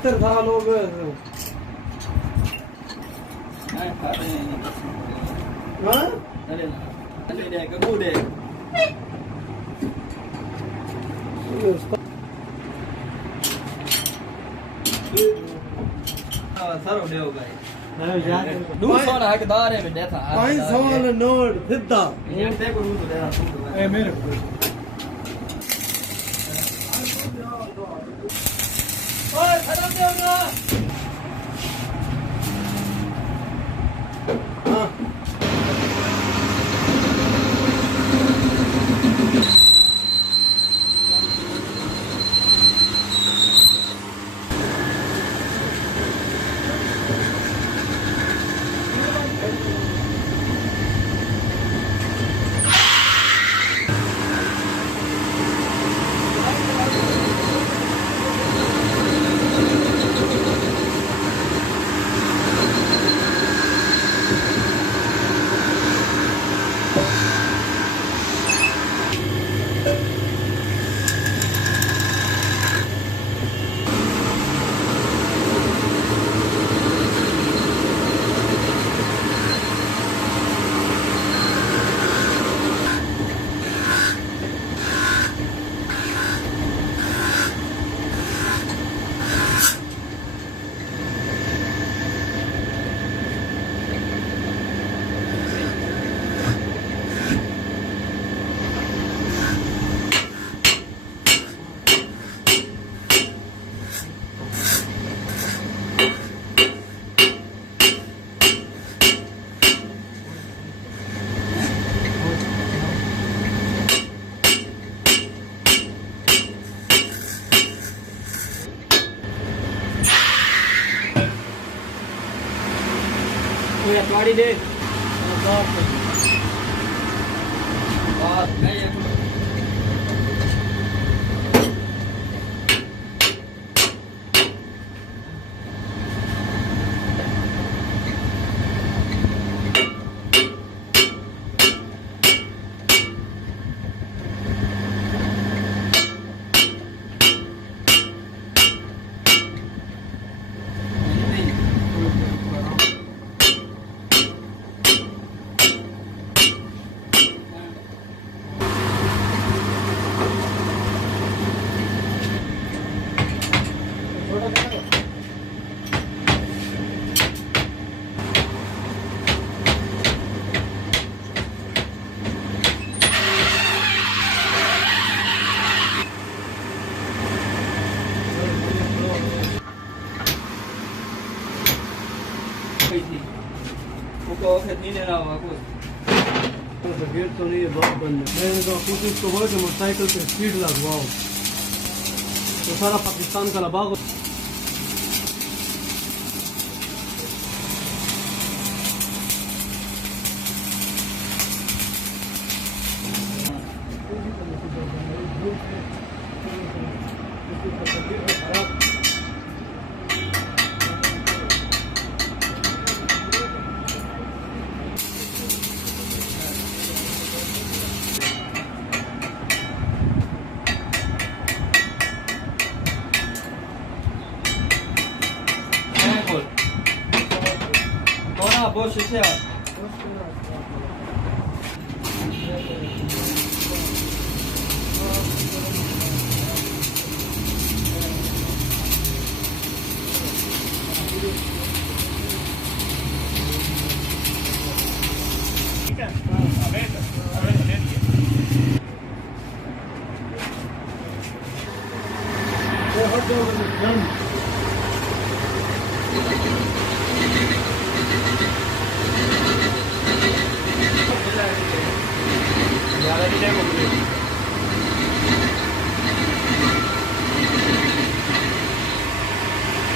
70 साल हो गए हाँ अरे ना अरे दे कबू दे सरो देव भाई दूसरा हकदार है बेटा था 500 नोट सिद्धा ये ते को तो दे रहा ए मेरे को ओए खत्म दे ना हाँ ये तवाड़ी दे और नहीं है वो खतनी ने रहा कुछ तो गेट तो नहीं है बहुत बंद है मैंने कहा कोशिश तो हो कि मोटरसाइकिल पे स्पीड लगवाओ तो सारा पाकिस्तान का लबाग boş şey var.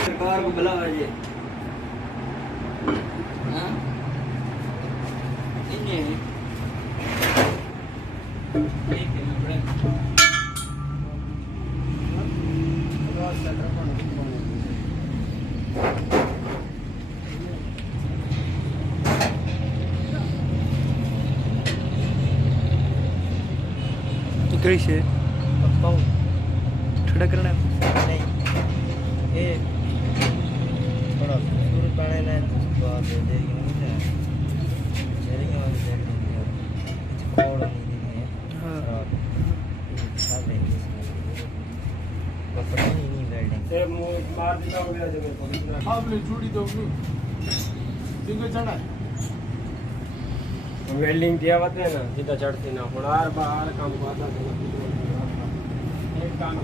सरकार को बुला ये हाँ इन्हें ठीक है बड़े कैसे बताओ ठंडा करना नहीं ये बने ना तो दे देगी मुझे मेरे यहाँ से देख लेंगे कौन नहीं है हाँ सब लेंगे पकड़ा ही नहीं वेल्डिंग से मुंह मार देता हो गया जब मेरे को आपने चूड़ी तो सिंगल चढ़ा है वेल्डिंग किया होते हैं ना सीधा चढ़ती ना हर बार काम को आता था एक काम